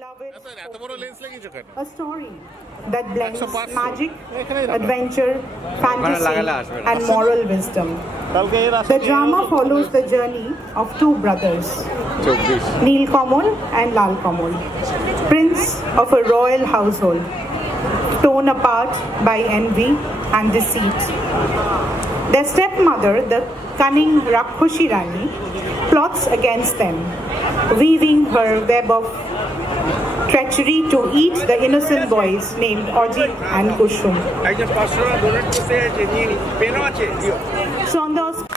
beloved a story that blends magic, adventure, fantasy, and moral wisdom. The drama follows the journey of two brothers, Neel Kamal and Lal Kamal, prince of a royal household, torn apart by envy and deceit. Their stepmother, the cunning Rakhoshi Rani, plots against them, weaving her web of treachery to eat the innocent boys named Ajit and Kushum. So on the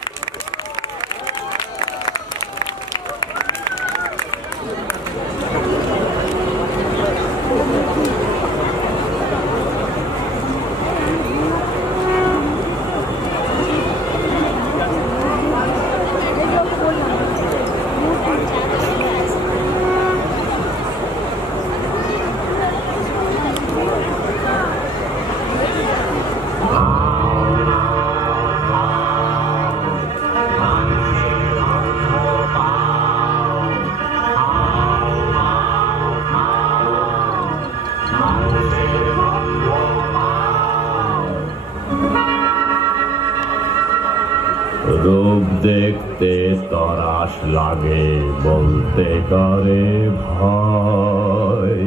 রূপ দেখতে তরাস লাগে বলতে করে ভয়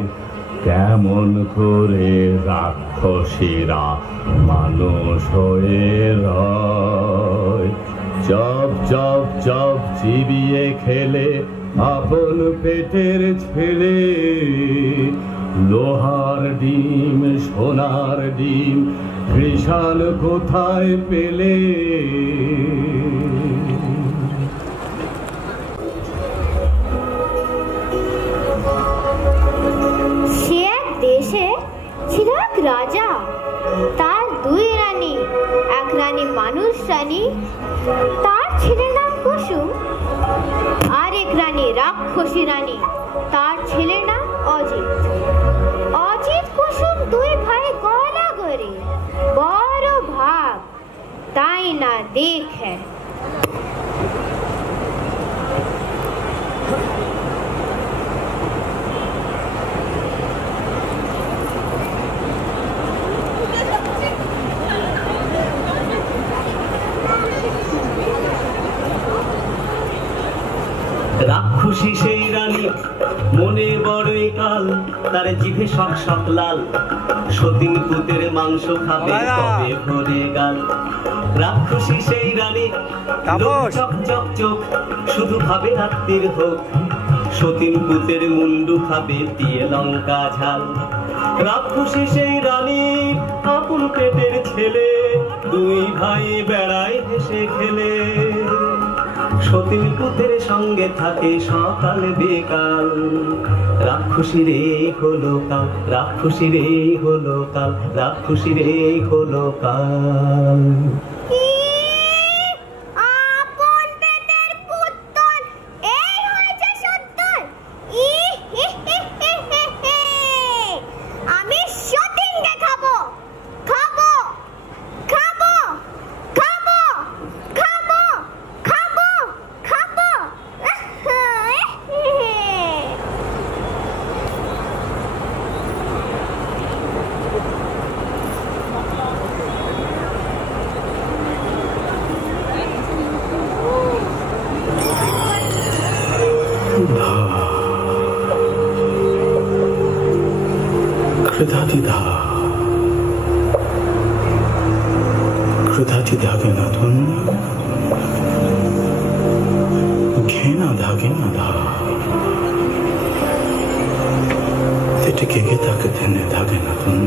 কেমন করে রাক্ষসীরা মানুষ হয়ে রয় চপ চপ চপ চিবিয়ে খেলে আপন পেটের ছেলে লোহার ডিম সোনার ডিম কৃষাণ কোথায় পেলে সে এক দেশে ছিল এক রাজা তার দুই রানী এক রানী মানুষ রানী তার ছেলের নাম কুসুম আর এক রানী রাক্ষসী রানী তার ছেলের নাম অজিত অজিত কুসুম দুই ভাই গলা করে বড় ভাব তাই না দেখে রাক্ষসী সেই রানী মনে বড়ই কাল তার জিভে শক শক লাল সতীন পুতের মাংস খাবে তবে ভরে গাল রাক্ষসী সেই রানী চক চক চোখ শুধু ভাবে রাত্রির হোক সতীন পুতের মুন্ডু খাবে দিয়ে লঙ্কা ঝাল রাক্ষসী সেই রানী আপন পেটের ছেলে দুই ভাই বেড়ায় হেসে খেলে সতীন পুতের সঙ্গে থাকে সকাল বিকাল রাক্ষসী রে হলো কাল রাক্ষসী রে হলো কাল রাক্ষসী রে হলো কাল कृताती धागे ना धुन घेना धागे ना धा तेटे के ताके तेने धागे ना धुन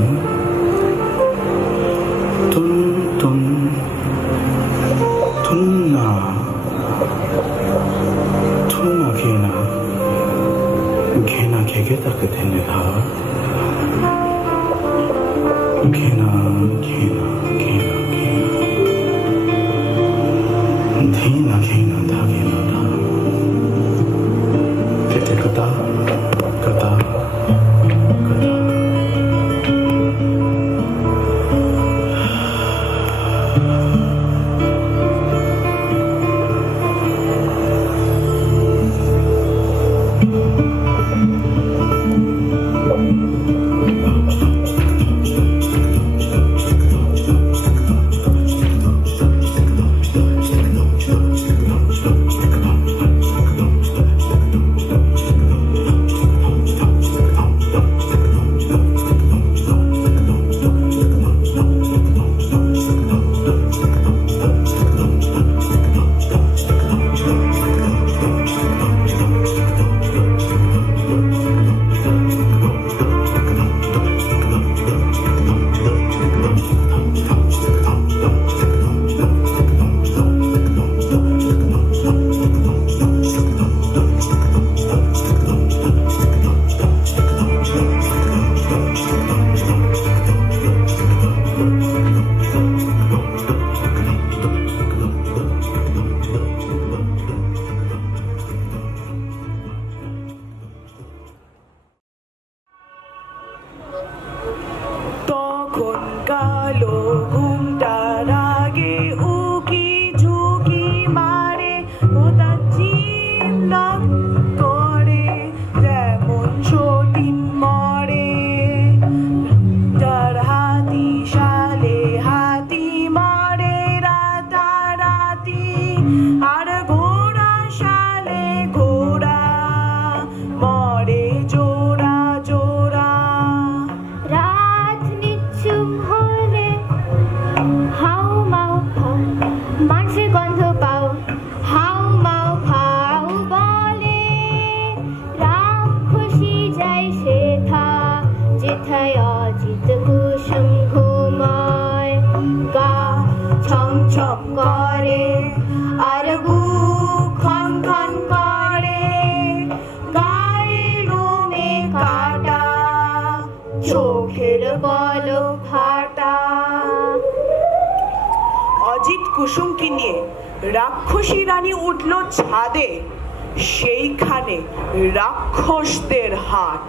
तुन तुन तुन्ना तुन्ना घेना घेना के ताके तेने धा घेना घेना घेना घेना घेना धागे ना धा तेटे कता कता कता চোখের পলক ফাটা। অজিত কুসুমকে নিয়ে রাক্ষসী রানী উঠল ছাদে, সেইখানে রাক্ষসদের হাট।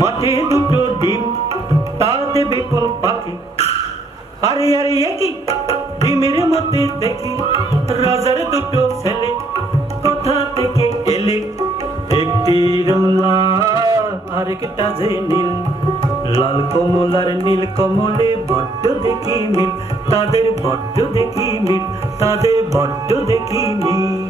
মাঠে দুটো ডিম তাতে বেকল পাখি। আরে আরে একই ডিমের মধ্যে দেখি রাজার দুটো ছেলে কোথা থেকে এলে। একটি লাল আরেকটা যে নীল, লাল কমল আর নীল কমলে বড্ড দেখি মিল, তাদের বড্ড দেখি মিল, তাদের বড্ড দেখি মিল।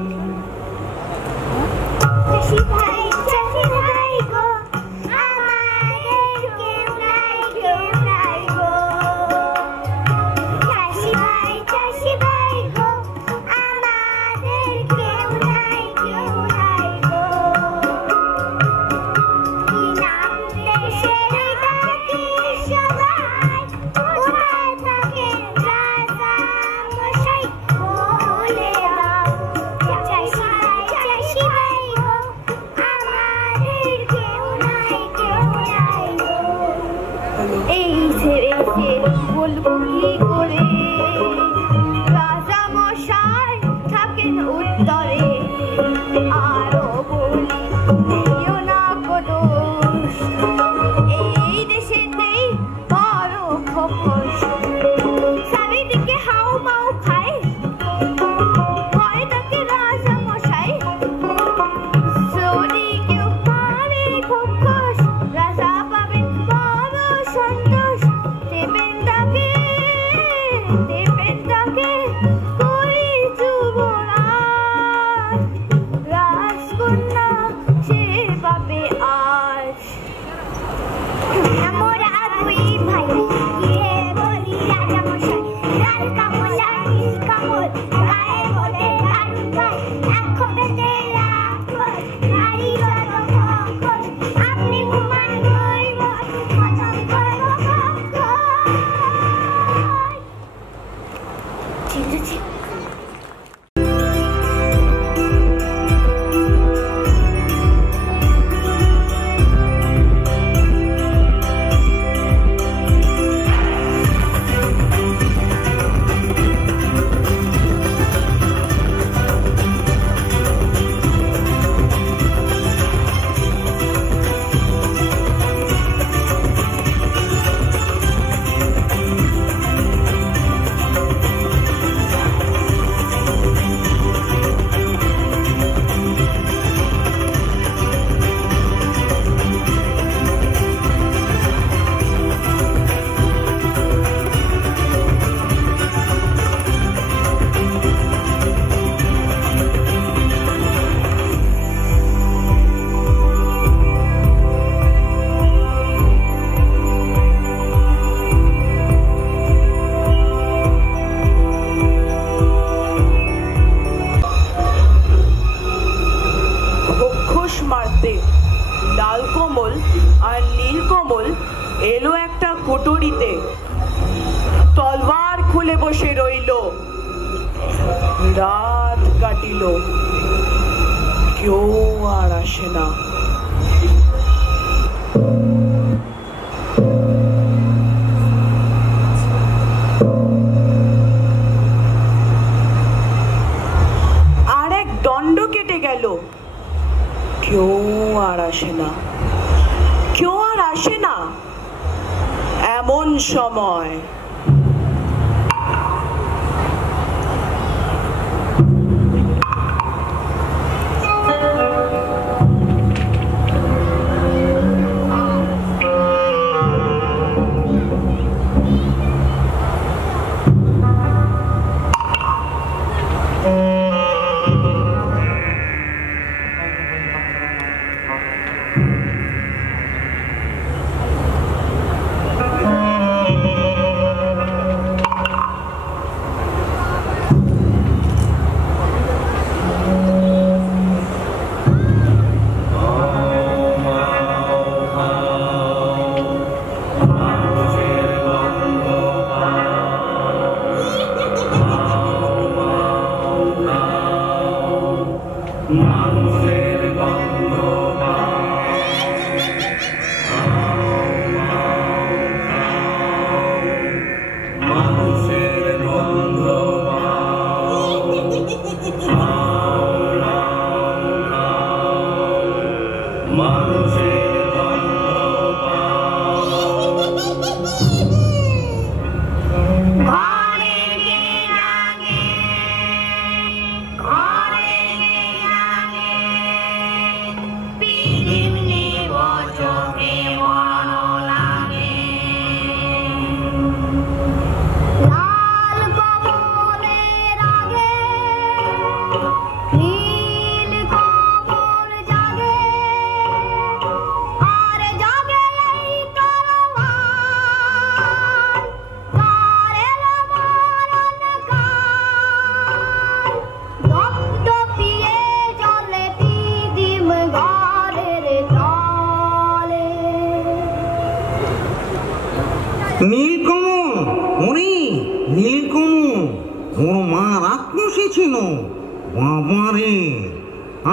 Depende এলো একটা কোটরিতে, তলবার খুলে বসে রইল, রাত কাটিল, কেউ আর আসে না। আর এক দণ্ড কেটে গেল, কেউ আর আসে না, কেউ আর আসে না। এমন সময়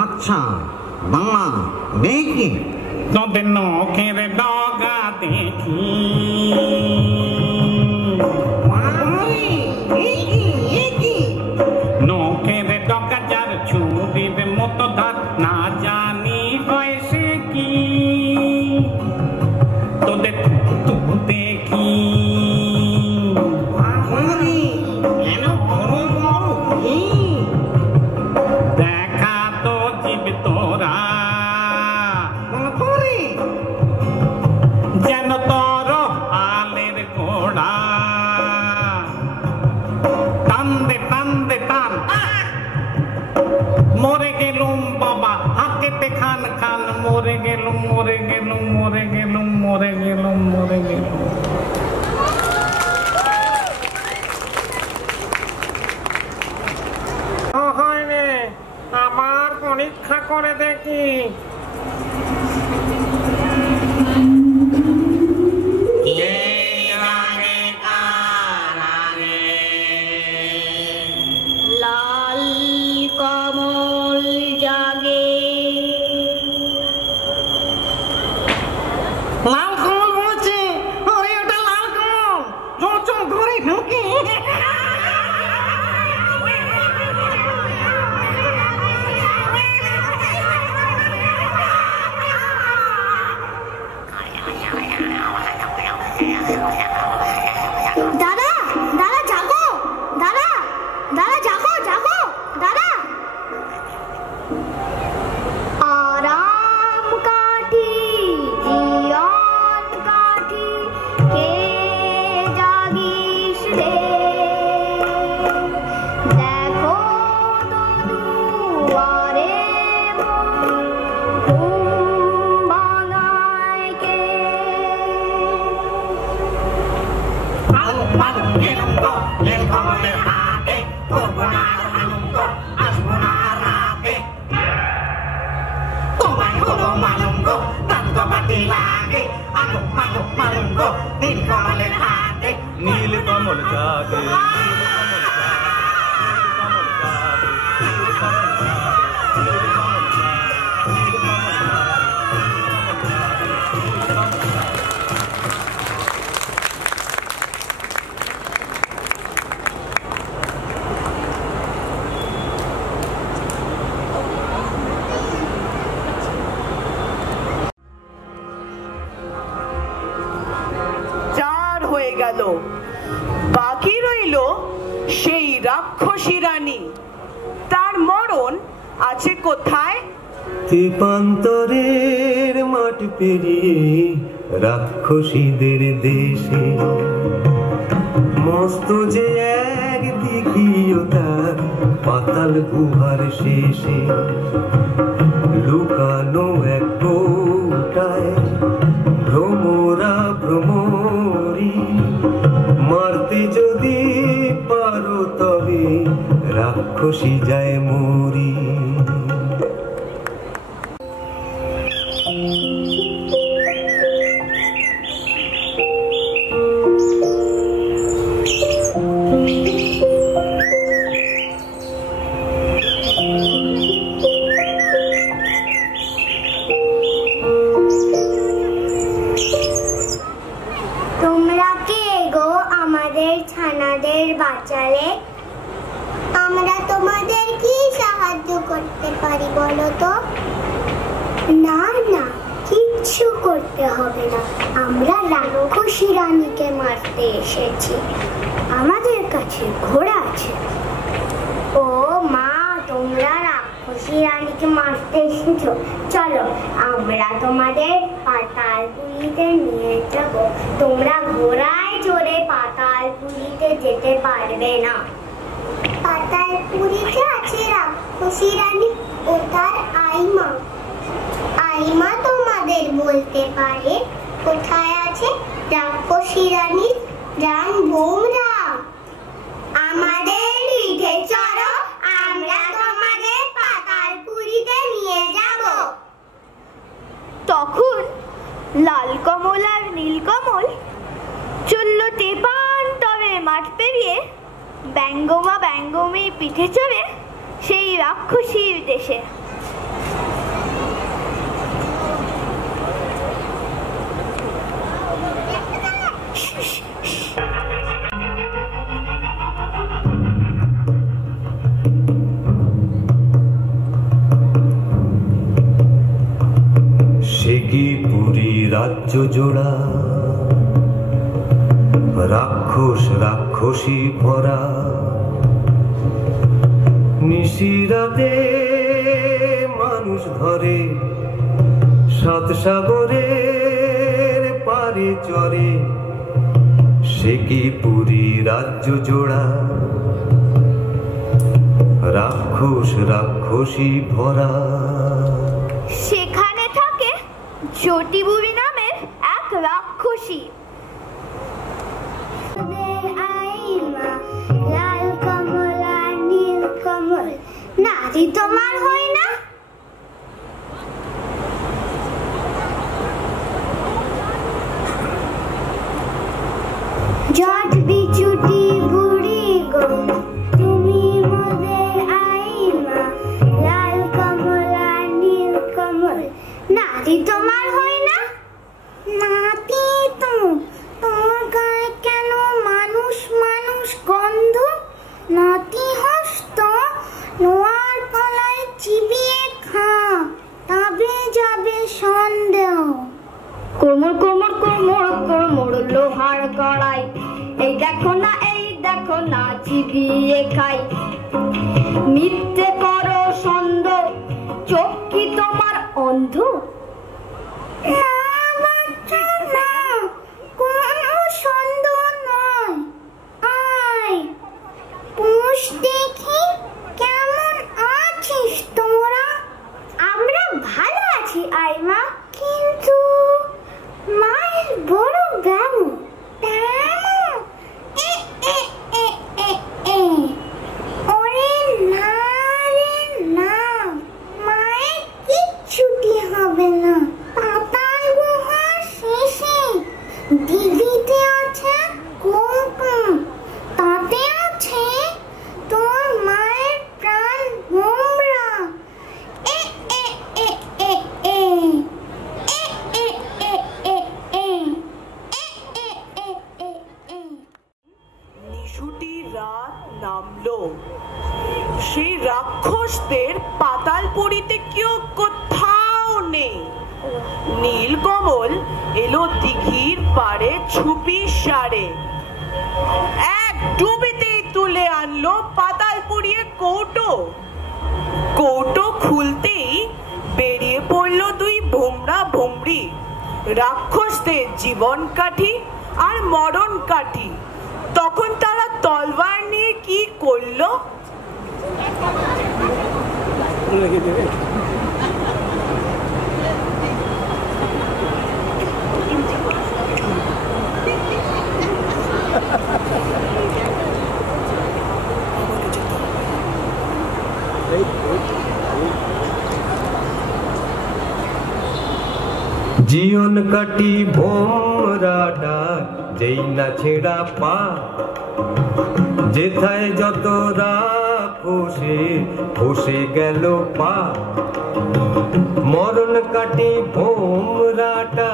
আচ্ছা বাংলা দেখি তোদের নখের ডগা দেখি নখের ডগা যার ছুরির মতো ধার না জানি হয় সে কি তোদের দেখি মরে গেলুম মরে গেলুম মরে গেলুম মরে গেলুম মরে গেলুম হয় রে আবার পরীক্ষা করে দেখি লাল কমল জাগে লাল কমল বলছে আরে ওটা লাল কমল চল চল ধরে ঢুকি দাদা দাদা জাগো দাদা দাদা জাগো জাগো দাদা আরাম কাঠি জিয়ন কাঠি কে জাগিস রে দেখো তো দুয়ারে ঘুম ভাঙায় কে Malunggo, tanto mati lagi. Aku malung malunggo. নীল কমলের হাতে নীল কমল জাগে গেল, বাকি রইল সেই রাক্ষসী রানী। তার মরণ আছে কোথায়? দীপান্তরের মাঠ পেরিয়ে রাক্ষসীদের দেশে, মস্ত যে এক দিঘিওটা পাতাল গুহার শেষে, লুকানো এক কোটায় ভ্রমরা ভ্রমরি, মারতে যদি পারো তবে রাক্ষসী যায় মরি। ছানাদের বাঁচালে আমরা তোমাদের কি সাহায্য করতে পারি বলো তো? না না, কিচ্ছু করতে হবে না, আমরা রাক্ষসী রানীকে মারতে এসেছি, আমাদের কাছে ঘোড়া আছে। ও মা, তোমরা রাক্ষসী রানীকে মারতে এসেছো, চলো আমরা তোমাদের পাতালপুরীতে নিয়ে যাব। তোমরা ঘোড়ায় চড়ে পাতালপুরীতে যেতে পারবে না। পাতালপুরীতে আছে রাক্ষসী রানী ও তার আইমা। আইমা তোমাদের বলতে পারে কোথায় আছে রাক্ষসী রানীর রানভোমরা। আমাদের পিঠে চড়ো, আমরা তোমাদের পাতালপুরীতে নিয়ে যাব। তখন লাল কমল আর নীল কমল চলল তেপান্তরে মাঠ পেরিয়ে, ব্যঙ্গমা ব্যঙ্গমী পিঠে চড়ে সেই রাক্ষসীর দেশে। সে কি পুরী রাজ্য জোড়া রাক্ষস রাক্ষসী ভরা, নিশিরাতে মানুষ ধরে সাত সাগরের পারে চরে। সে কি পুরী রাজ্য জোড়া রাক্ষস রাক্ষসী ভরা। সেখানে থাকে জটিবুড়ি নামের এক রাক্ষসী। লাল কমল আর নীল কমল নারী তোমার হয় না? জট বিচুটি বুড়ি গো, তুমি মোদের আইমা। লাল কমল আর নীল কমল নারী তোমার হয় না? নাতি তো, তোমার গায়ে কেন মানুষ মানুষ গন্ধ? নাতি হস্ত নোয়ার তলায় চিবিয়ে খা, তবে যাবে সন্দেহ। কোমর কোমর কোমর কোমর লোহার কড়াই, এই দেখো না এই দেখো না চিবিয়ে খাই। মিথ্যে করো সন্দেহ, চোখ কি তোমার অন্ধ? কোনো সন্দেহ নয়, আয় পুষ দেখি কেমন আছিস তোরা। আমরা ভালো আছি আইমা, কিন্তু মায়ের বড় ব্যামো। ওরে না দিতে আছে কুমকুম, তাতে আছে তোর মায়ের প্রাণ ভোমরা। এ এ এ এ এ এ এ এ এ এ। নিশুতি রাত নামলো, সেই রাক্ষসদের পাতালপুরীতে কেউ কোথাও নেই। নীলকমল এলো দিঘির পাড়ে ছুপি সারে, এক ডুবিতেই তুলে আনলো পাতালপুরিয়ে কৌটো। কৌটো খুলতেই বেরিয়ে পড়লো দুই ভোমরা ভোমরি, রাক্ষসদের জীবন কাঠি আর মরণ কাঠি। তখন তারা তলবার নিয়ে কি করলো? জীবন কাটি ভোমরাটা যেই না ছেড়া পা, যেথায় যত রাক্ষসে খসে গেল পা। মরণ কাটি ভোমরাটা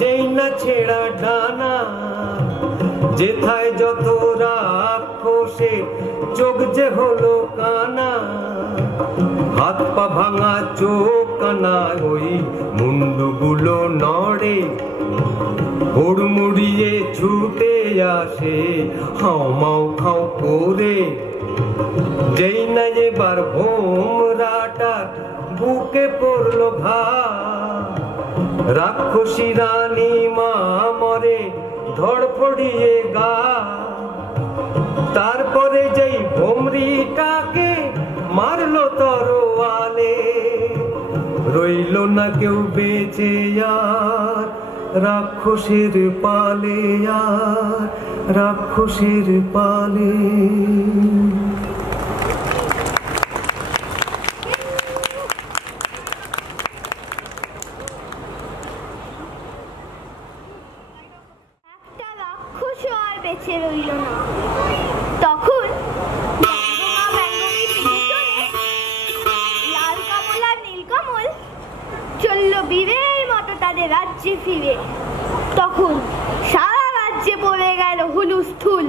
যেই না ছেড়া ডানা, যেথায় যত রাক্ষসে চোখ যে হলো কানা। হাত পা ভাঙা চোখ কানা ওই মুন্ডুগুলো নড়ে, হুড়মুড়িয়ে ছুটে আসে হাও মাও খাও করে। যেই না এবার ভোমরাটা বুকে পড়লো ঘা, রাক্ষসী রানী মা মরে ধড়ফড়িয়ে গা। তারপরে যেই ভোমরিটাকে মারলো তরোয়ালে, রইল না কেউ বেঁচে আর রাক্ষসের পালে, আর রাক্ষসের পালে। একটা রাক্ষসও আর বেঁচে রইল না। তখন লাল কমল আর নীলকমল চলল বীরের মতো তাদের রাজ্যে ফিরে। তখন সারা রাজ্যে পড়ে গেল হুলুস্থুল।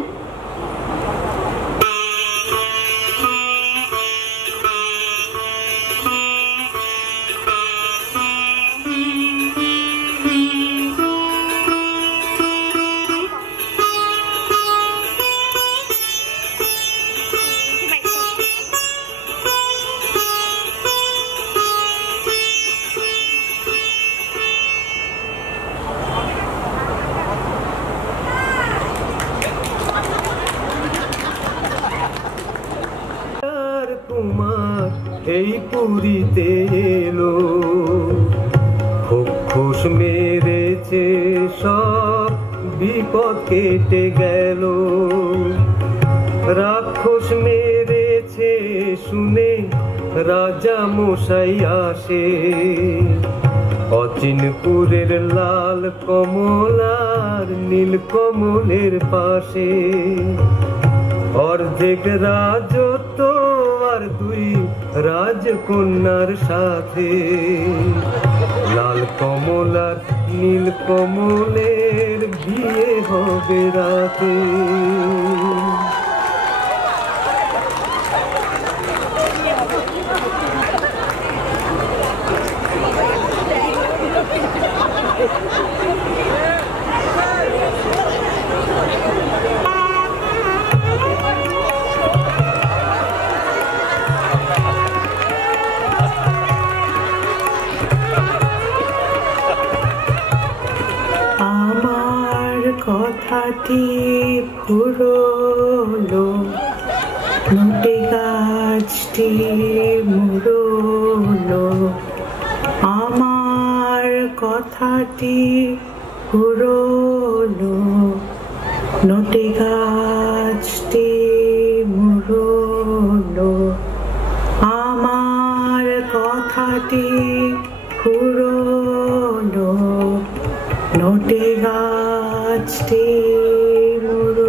এই পুরীতে এলো, খোঁস মেরেছে সব বিপদ কেটে গেল। রাক্ষস মেরেছে শুনে রাজা মশাই আসে, অচিনপুরের লাল কমলার নীল কমলের পাশে। অর্ধেক রাজত্ব আর দুই রাজকন্যার সাথে, লাল কমলার নীল কমলের বিয়ে হবে রাতে। কথাটি পুরলো, নোটে গাছটি মুড়লো। আমার কথাটি পুরলো, নোটে গাছটি মুড়লো। আমার কথাটি পুরলো, নোটে গাছটি ঘাটে মোড়ল।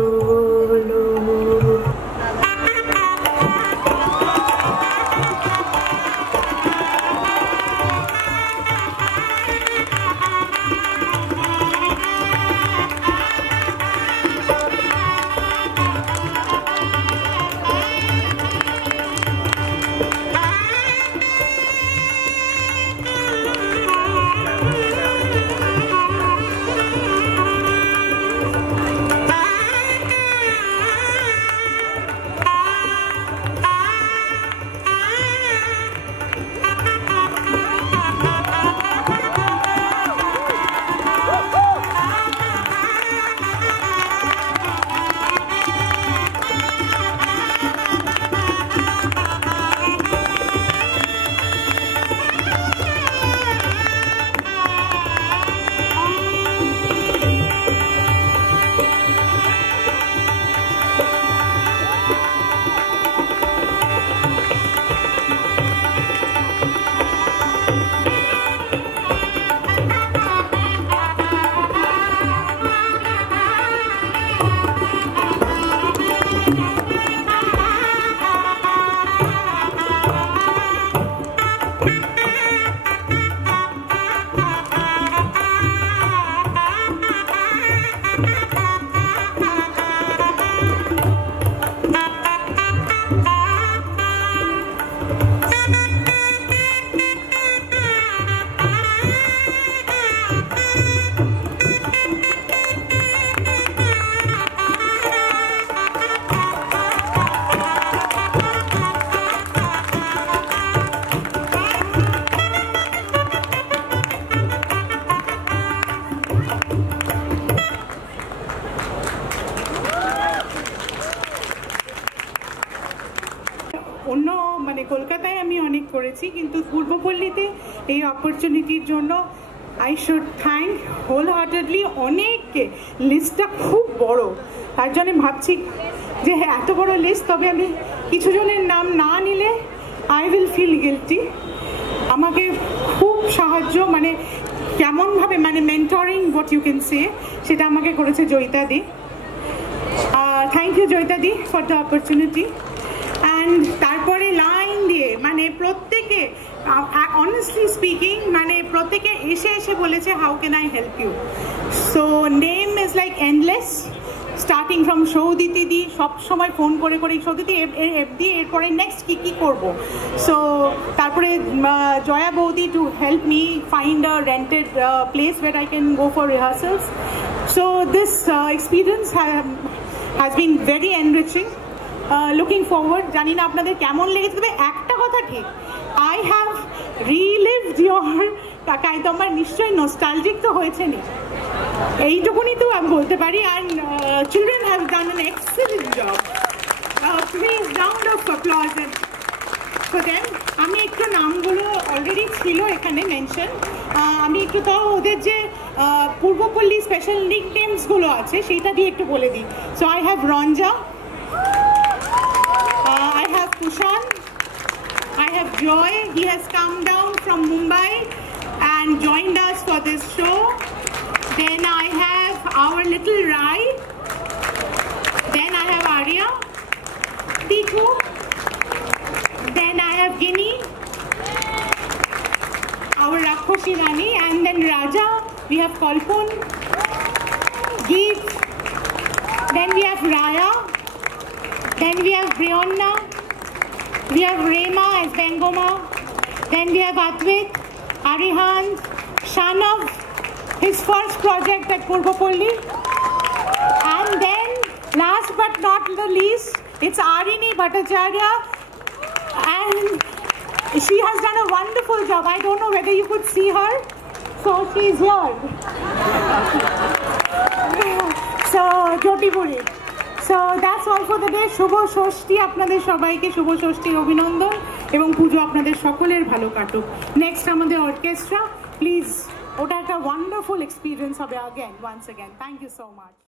অন্য মানে কলকাতায় আমি অনেক করেছি, কিন্তু পূর্বপল্লীতে এই অপরচুনিটির জন্য I should thank wholeheartedly অনেককে। লিস্টটা খুব বড়, তার জন্য ভাবছি যে হ্যাঁ এত বড় লিস্ট, তবে আমি কিছু জনের নাম না নিলে আই উইল ফিল গিল্টি। আমাকে খুব সাহায্য মানে কেমনভাবে মানে mentoring what you can say সেটা আমাকে করেছে Joyita di. Thank you Joyita di for the opportunity. And তারপরে লাইন দিয়ে মানে প্রত্যেকে অনেস্টলি স্পিকিং মানে প্রত্যেকে এসে এসে বলেছে how can I help you. So name is like endless, starting from সৌদিতি দি সব সময় ফোন করে করে সৌদিতি এফডি এরপরে নেক্সট কী কী করবো। সো তারপরে জয়া বৌদি to help me find a rented place ওয়ের I can go for rehearsals. So this experience has been very enriching. Looking forward. জানি না আপনাদের কেমন লেগেছে, তবে একটা কথা ঠিক, আই হ্যাভ রিলিভড ইয়োর কাকাই তো আমার নিশ্চয়ই নস্টালজিক তো হয়েছে নি, এইটুকুনি তো আমি বলতে পারি। And children have done an excellent job. Please round of applause for them. আমি একটু নামগুলো অলরেডি ছিল এখানে মেনশন, আমি একটু তাও ওদের যে পূর্বপল্লী স্পেশাল নিক নেমসগুলো আছে সেইটা দিয়ে একটু বলে দিই। So I have Ranja, I have Kushan, I have Joy, he has come down from Mumbai and joined us for this show. Then I have our little Rai, then I have Arya, Tiku, then I have Ginny, our Rakhoshi Rani, and then Raja, we have Kalpun, Geet, then we have Raya, then we have Brianna, we have Rema as Bengoma, then we have Advait, Arihant, Shanav, his first project at Purvapolli, and then last but not the least, it's Arini Bhattacharya, and she has done a wonderful job. I don't know whether you could see her, so she's here. So, Jyoti Puri. So that's all for the day. শুভ ষষ্ঠী আপনাদের সবাইকে, শুভ ষষ্ঠীর অভিনন্দন এবং পুজো আপনাদের সকলের ভালো কাটুক। Next আমাদের অর্কেস্ট্রা, প্লিজ ওটা একটা ওয়ান্ডারফুল এক্সপিরিয়েন্স হবে again, once again. Thank you so much.